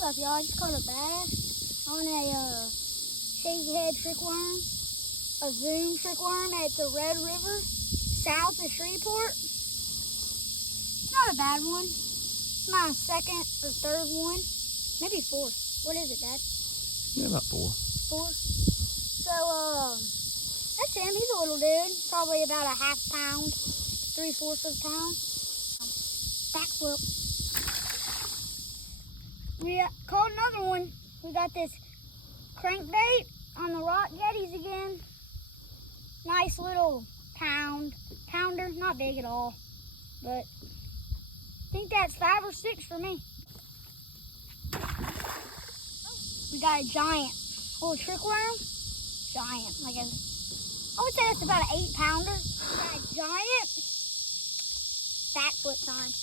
What's up, y'all? I just caught a bass on a shakehead trickworm, a Zoom trickworm at the Red River, south of Shreveport. It's not a bad one. It's my second or third one, maybe fourth. What is it, Dad? Yeah, about four. Four. So, that's him. He's a little dude, probably about a half pound, 3/4 of a pound. Backflip. We caught another one. We got this crankbait on the rock jetties again. Nice little pounder, not big at all, but I think that's 5 or 6 for me. We got a giant little trickworm. Giant, I would say that's about an 8 pounder. We got a giant backflip time.